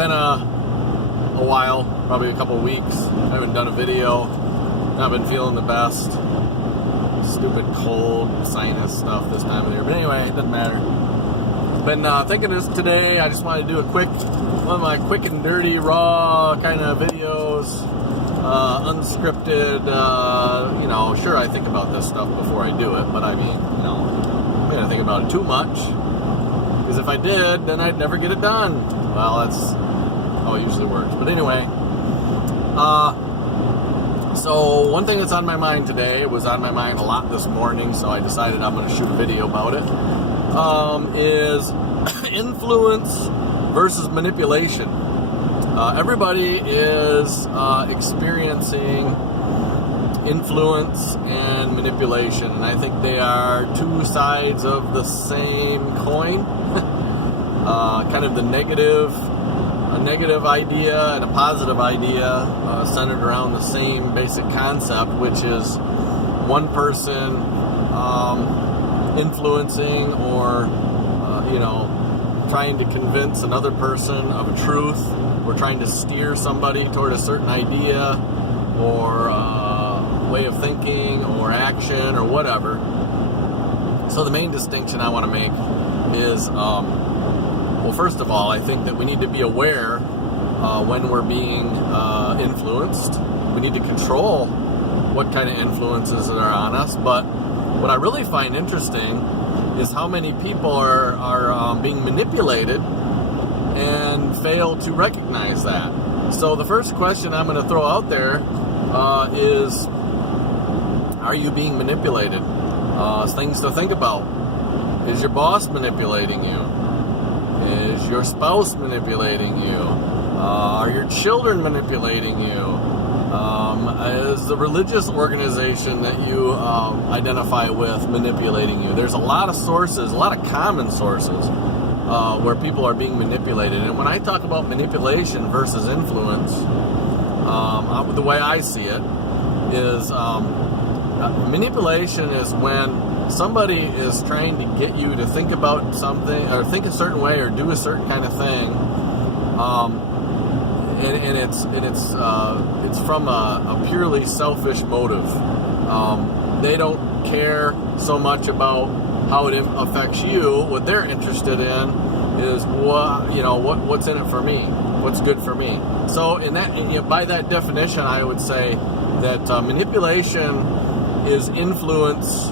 been a while, probably a couple weeks. I haven't done a video. Not been feeling the best. Stupid cold, sinus stuff this time of year. But anyway, it doesn't matter. Been thinking of this today. I just wanted to do one of my quick and dirty, raw kind of videos. Unscripted. Sure, I think about this stuff before I do it. But I mean, I'm going to think about it too much. Because if I did, then I'd never get it done. Well, that's how it usually works. But anyway, so one thing that's on my mind today, was on my mind a lot this morning, so I decided I'm going to shoot a video about it, is influence versus manipulation. Everybody is experiencing influence and manipulation, and I think they are two sides of the same coin. Kind of a negative idea and a positive idea centered around the same basic concept, which is one person influencing or trying to convince another person of a truth, or trying to steer somebody toward a certain idea or way of thinking or action or whatever. So the main distinction I want to make is, well, first of all, I think that we need to be aware when we're being influenced. We need to control what kind of influences that are on us. But what I really find interesting is how many people are being manipulated and fail to recognize that. So the first question I'm going to throw out there is, are you being manipulated? Things to think about. Is your boss manipulating you? Is your spouse manipulating you? Are your children manipulating you? Is the religious organization that you identify with manipulating you? There's a lot of sources, a lot of common sources where people are being manipulated. And when I talk about manipulation versus influence, the way I see it is manipulation is when somebody is trying to get you to think about something, or think a certain way, or do a certain kind of thing, and it's from a purely selfish motive. They don't care so much about how it affects you. What they're interested in is what's in it for me, what's good for me. So in that, by that definition, I would say that manipulation is influence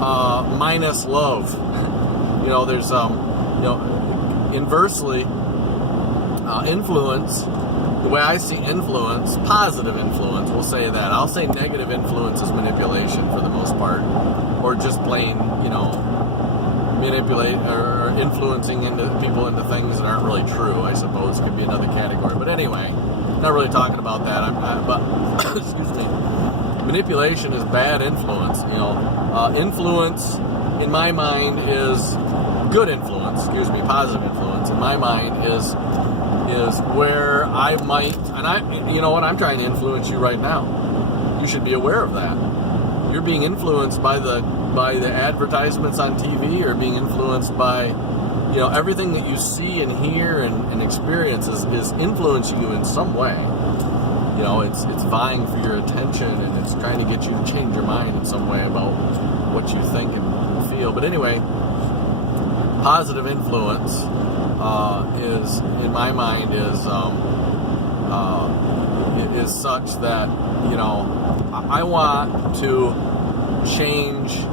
minus love. There's inversely, influence, the way I see influence, positive influence, we'll say that. I'll say negative influence is manipulation for the most part, or just plain, manipulate or influencing people into things that aren't really true, I suppose, could be another category. But anyway, not really talking about that. But excuse me. Manipulation is bad influence. Influence, in my mind, is good influence. Positive influence. In my mind, is where I might, and I'm trying to influence you right now. You should be aware of that. You're being influenced by the advertisements on TV, or being influenced by, everything that you see and hear and experience is influencing you in some way. It's vying for your attention, and it's trying to get you to change your mind in some way about what you think and feel. But anyway, positive influence is, in my mind, is such that I want to change.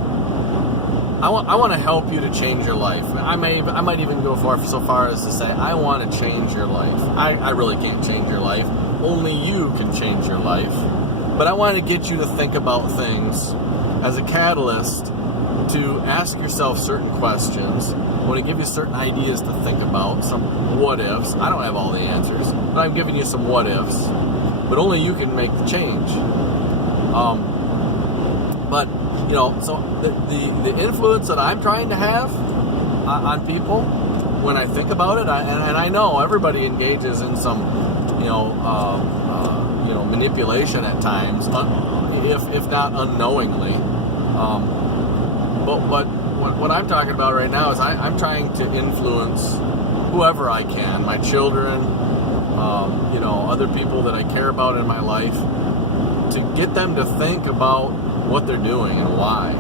I want to help you to change your life. I might even go so far as to say I want to change your life. I really can't change your life. Only you can change your life. But I want to get you to think about things as a catalyst to ask yourself certain questions. I want to give you certain ideas to think about, some what ifs. I don't have all the answers, but I'm giving you some what ifs. But only you can make the change. So the influence that I'm trying to have on people, when I think about it, and I know everybody engages in some manipulation at times, if not unknowingly. But what I'm talking about right now is I'm trying to influence whoever I can, my children, other people that I care about in my life, to get them to think about what they're doing and why.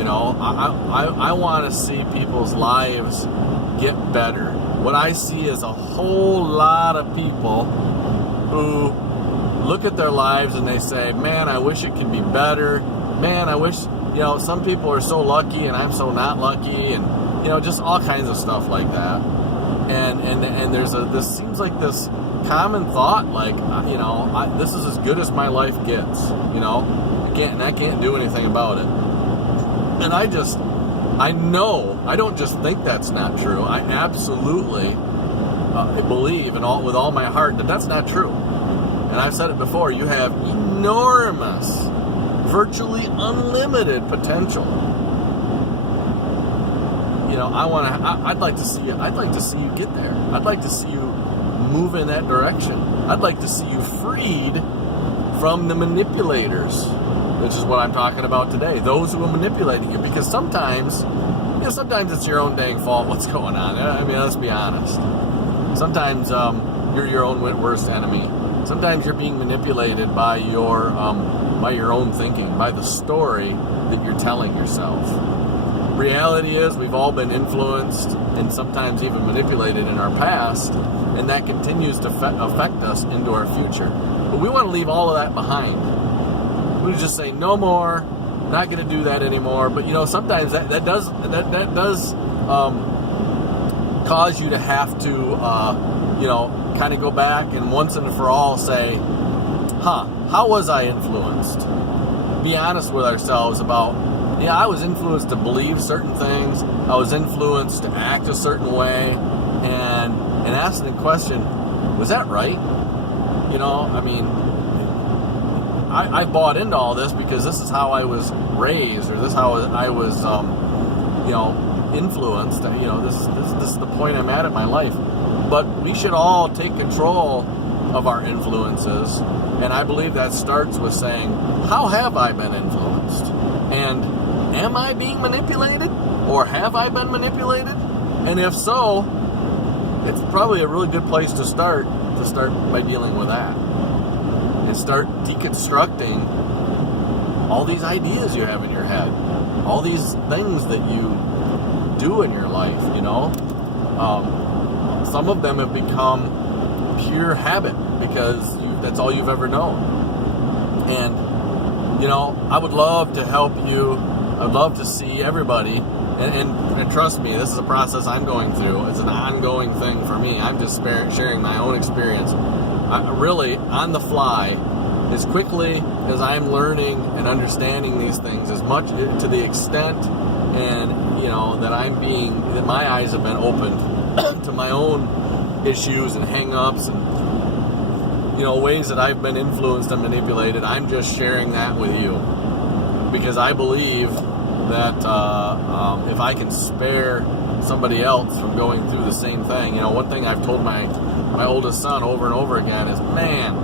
I want to see people's lives get better. What I see is a whole lot of people who look at their lives and they say, man, I wish it could be better. Man, I wish, some people are so lucky and I'm so not lucky, and, just all kinds of stuff like that. And this seems like this common thought, like, this is as good as my life gets, I can't do anything about it. And I don't just think that's not true. I absolutely believe with all my heart that that's not true. And I've said it before, you have enormous, virtually unlimited potential. I'd like to see you get there. I'd like to see you move in that direction. I'd like to see you freed from the manipulators, which is what I'm talking about today. Those who are manipulating you, because sometimes it's your own dang fault what's going on. I mean, let's be honest. Sometimes you're your own worst enemy. Sometimes you're being manipulated by your own thinking, by the story that you're telling yourself. Reality is we've all been influenced and sometimes even manipulated in our past, and that continues to affect us into our future. But we want to leave all of that behind. We just say no more, not going to do that anymore. But sometimes that does cause you to have to kind of go back and once and for all say, how was I influenced? Be honest with ourselves about, I was influenced to believe certain things. I was influenced to act a certain way, and ask the question, was that right? I bought into all this because this is how I was raised, or this is how I was, influenced. This is the point I'm at in my life. But we should all take control of our influences, and I believe that starts with saying, how have I been influenced? And am I being manipulated, or have I been manipulated? And if so, it's probably a really good place to start by dealing with that. And start deconstructing all these ideas you have in your head, all these things that you do in your life, some of them have become pure habit because that's all you've ever known. And, I would love to help you. I'd love to see everybody, and trust me, this is a process I'm going through. It's an ongoing thing for me. I'm just sharing my own experience. Really, on the fly, as quickly as I'm learning and understanding these things, as much to the extent and that my eyes have been opened to my own issues and hang-ups and ways that I've been influenced and manipulated. I'm just sharing that with you because I believe that if I can spare somebody else from going through the same thing, one thing I've told my oldest son over and over again is, man,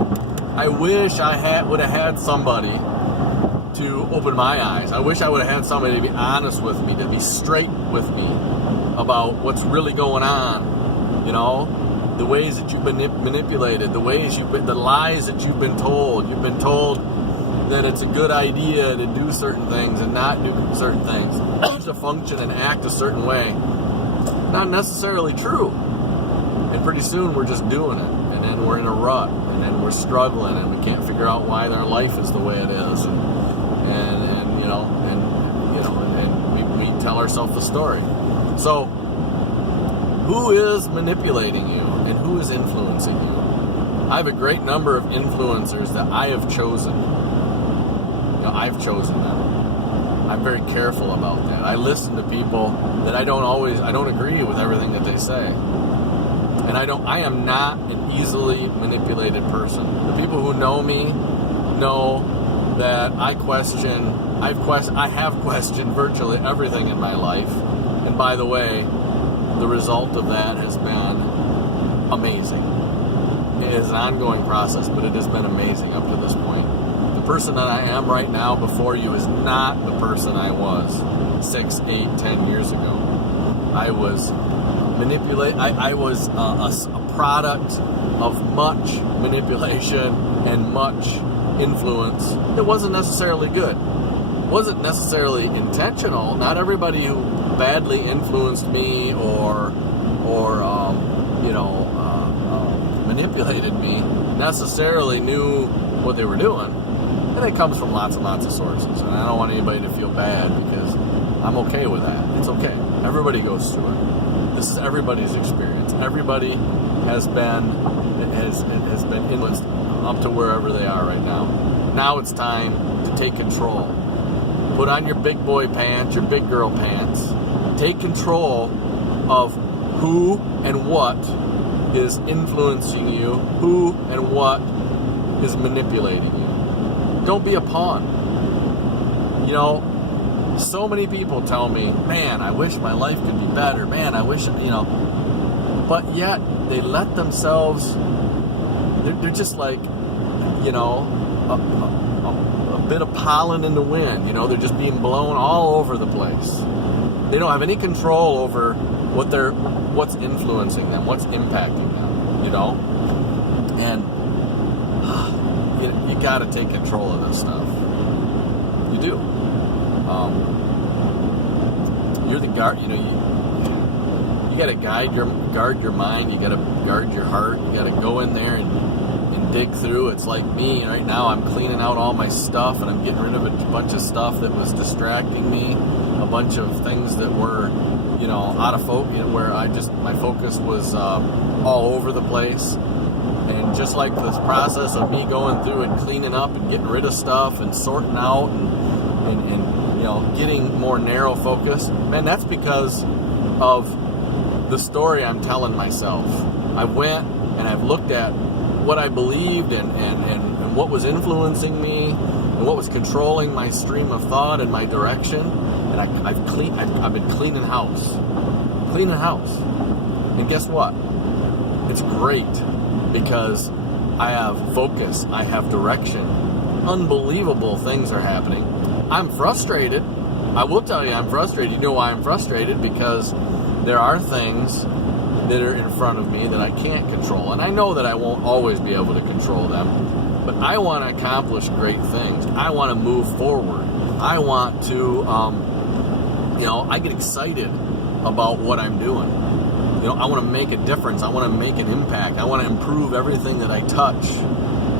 I wish I would have had somebody to open my eyes. I wish I would have had somebody to be honest with me, to be straight with me about what's really going on. The ways that you've been manipulated, the lies that you've been told. You've been told that it's a good idea to do certain things and not do certain things, to function and act a certain way. Not necessarily true. And pretty soon we're just doing it, and then we're in a rut, and then we're struggling, and we can't figure out why our life is the way it is, and we tell ourselves the story. So, who is manipulating you, and who is influencing you? I have a great number of influencers that I have chosen. I've chosen them. I'm very careful about that. I listen to people that I don't agree with everything that they say. And I am not an easily manipulated person. The people who know me know that I have questioned virtually everything in my life. And by the way, the result of that has been amazing. It is an ongoing process, but it has been amazing up to this point. The person that I am right now before you is not the person I was 6, 8, 10 years ago. I was manipulated. I was a product of much manipulation and much influence. It wasn't necessarily good. It wasn't necessarily intentional. Not everybody who badly influenced me or manipulated me necessarily knew what they were doing. And it comes from lots and lots of sources. And I don't want anybody to feel bad because I'm okay with that. It's okay. Everybody goes through it. This is everybody's experience. Everybody has been influenced up to wherever they are right now. Now it's time to take control. Put on your big boy pants, your big girl pants. Take control of who and what is influencing you, who and what is manipulating you. Don't be a pawn. You know, so many people tell me, man, I wish my life could be better. Man, I wish, but yet they let themselves, they're just like, a bit of pollen in the wind. They're just being blown all over the place. They don't have any control over what's influencing them, what's impacting them, and you got to take control of this stuff. You do. You're the guard. You got to guard your mind. You got to guard your heart. You got to go in there and dig through. It's like me right now. I'm cleaning out all my stuff and I'm getting rid of a bunch of stuff that was distracting me. A bunch of things that were, out of focus, where my focus was all over the place. And just like this process of me going through and cleaning up and getting rid of stuff and sorting out and getting more narrow focus, man, that's because of the story I'm telling myself. I went and I've looked at what I believed and what was influencing me and what was controlling my stream of thought and my direction. And I've been cleaning house. And guess what? It's great because I have focus. I have direction. Unbelievable things are happening. I'm frustrated. I will tell you I'm frustrated. You know why I'm frustrated? Because there are things that are in front of me that I can't control. And I know that I won't always be able to control them. But I want to accomplish great things. I want to move forward. I want to, I get excited about what I'm doing. I want to make a difference. I want to make an impact. I want to improve everything that I touch.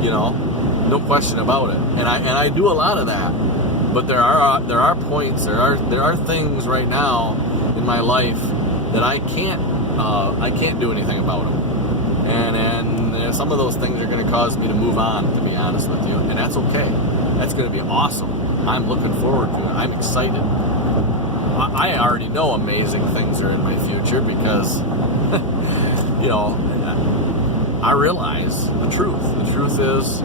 No question about it. And I do a lot of that. But there are points, there are things right now in my life that I can't do anything about them. And some of those things are going to cause me to move on, to be honest with you. And that's okay. That's going to be awesome. I'm looking forward to it. I'm excited. I already know amazing things are in my future because, I realize the truth. The truth is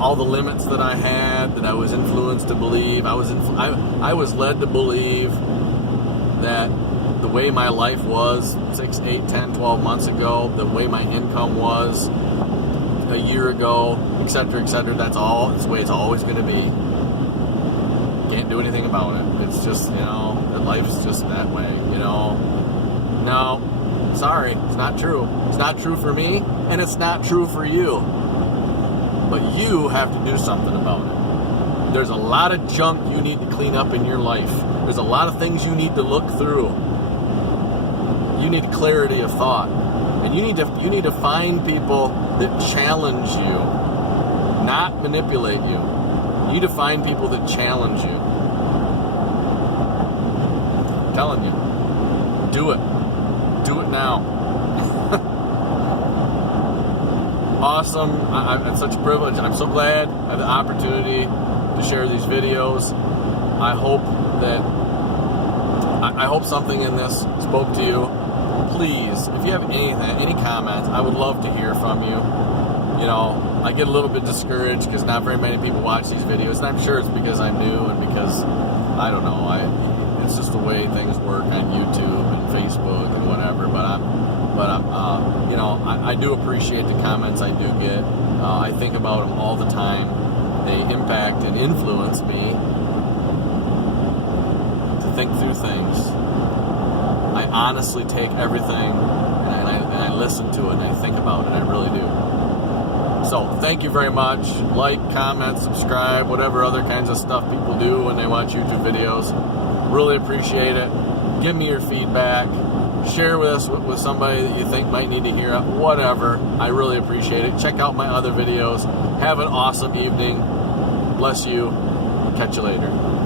all the limits that I had, that I was influenced to believe. I was led to believe that the way my life was 6, 8, 10, 12 months ago, the way my income was a year ago, etc., that's the way it's always going to be. Can't do anything about it. It's just, that life's just that way, No, sorry, it's not true. It's not true for me, and it's not true for you. But you have to do something about it. There's a lot of junk you need to clean up in your life. There's a lot of things you need to look through. You need clarity of thought. And you need to find people that challenge you, not manipulate you. You need to find people that challenge you. I'm telling you, do it. Do it now. Awesome. It's such a privilege. I'm so glad I have the opportunity to share these videos. I hope something in this spoke to you. Please, if you have any comments, I would love to hear from you. I get a little bit discouraged because not very many people watch these videos, and I'm sure it's because I'm new and because, I don't know, it's just the way things work on YouTube and Facebook and whatever, I do appreciate the comments I do get. I think about them all the time. They impact and influence me to think through things. I honestly take everything and listen to it and I think about it. I really do. So thank you very much. Like, comment, subscribe, whatever other kinds of stuff people do when they watch YouTube videos. Really appreciate it. Give me your feedback. Share with us with somebody that you think might need to hear it. Whatever. I really appreciate it. Check out my other videos. Have an awesome evening. Bless you. Catch you later.